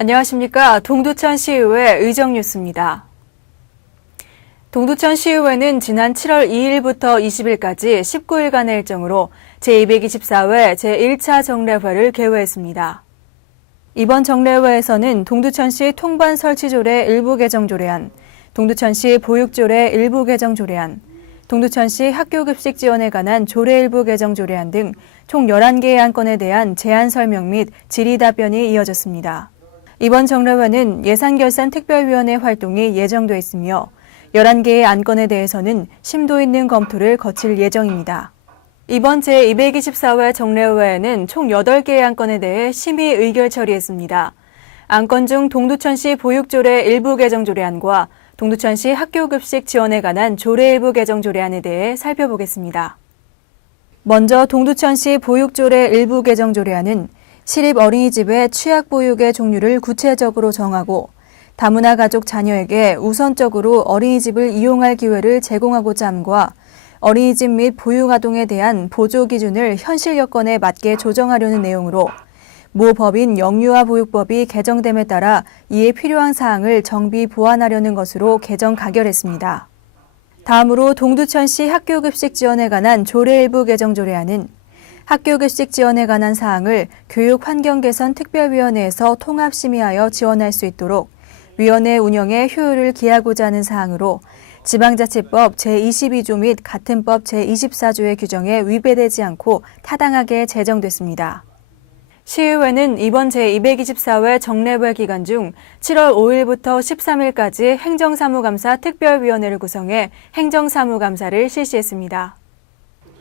안녕하십니까. 동두천 시의회 의정뉴스입니다. 동두천 시의회는 지난 7월 2일부터 20일까지 19일간의 일정으로 제224회 제1차 정례회를 개회했습니다. 이번 정례회에서는 동두천시 통반 설치조례 일부 개정 조례안, 동두천시 보육조례 일부 개정 조례안, 동두천시 학교급식 지원에 관한 조례 일부 개정 조례안 등 총 11개의 안건에 대한 제안 설명 및 질의 답변이 이어졌습니다. 이번 정례회는 예산결산특별위원회 활동이 예정돼 있으며 11개의 안건에 대해서는 심도 있는 검토를 거칠 예정입니다. 이번 제224회 정례회에는 총 8개의 안건에 대해 심의 의결 처리했습니다. 안건 중 동두천시 보육조례 일부 개정 조례안과 동두천시 학교급식 지원에 관한 조례 일부 개정 조례안에 대해 살펴보겠습니다. 먼저 동두천시 보육조례 일부 개정 조례안은 시립 어린이집의 취약 보육의 종류를 구체적으로 정하고 다문화 가족 자녀에게 우선적으로 어린이집을 이용할 기회를 제공하고자 함과 어린이집 및 보육아동에 대한 보조 기준을 현실 여건에 맞게 조정하려는 내용으로 모 법인 영유아 보육법이 개정됨에 따라 이에 필요한 사항을 정비 보완하려는 것으로 개정 가결했습니다. 다음으로 동두천시 학교급식 지원에 관한 조례 일부 개정 조례안은 학교 급식 지원에 관한 사항을 교육환경개선특별위원회에서 통합 심의하여 지원할 수 있도록 위원회 운영의 효율을 기하고자 하는 사항으로 지방자치법 제22조 및 같은 법 제24조의 규정에 위배되지 않고 타당하게 제정됐습니다. 시의회는 이번 제224회 정례회 기간 중 7월 5일부터 13일까지 행정사무감사 특별위원회를 구성해 행정사무감사를 실시했습니다.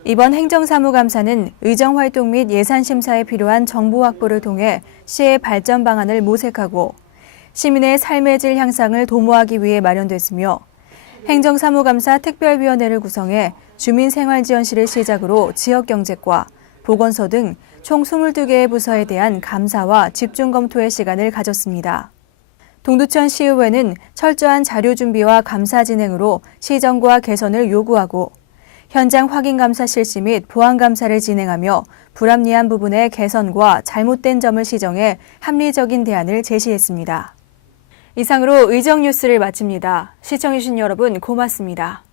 이번 행정사무감사는 의정활동 및 예산심사에 필요한 정보 확보를 통해 시의 발전 방안을 모색하고 시민의 삶의 질 향상을 도모하기 위해 마련됐으며 행정사무감사 특별위원회를 구성해 주민생활지원실을 시작으로 지역경제과, 보건소 등 총 22개의 부서에 대한 감사와 집중 검토의 시간을 가졌습니다. 동두천 시의회는 철저한 자료 준비와 감사 진행으로 시정과 개선을 요구하고 현장 확인 감사 실시 및 보안 감사를 진행하며 불합리한 부분의 개선과 잘못된 점을 시정해 합리적인 대안을 제시했습니다. 이상으로 의정 뉴스를 마칩니다. 시청해주신 여러분 고맙습니다.